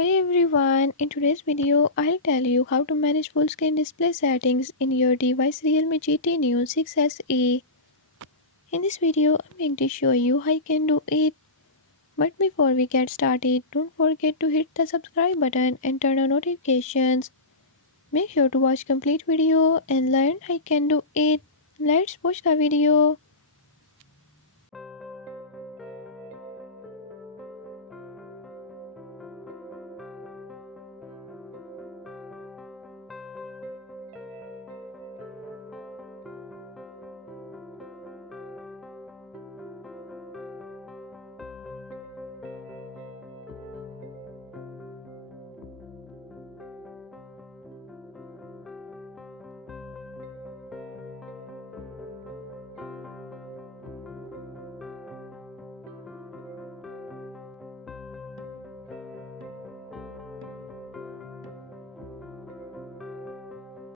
Hey everyone, in today's video, I'll tell you how to manage full screen display settings in your device Realme GT Neo 6SE. In this video, I'm going to show you how you can do it. But before we get started, don't forget to hit the subscribe button and turn on notifications. Make sure to watch complete video and learn how you can do it. Let's watch the video.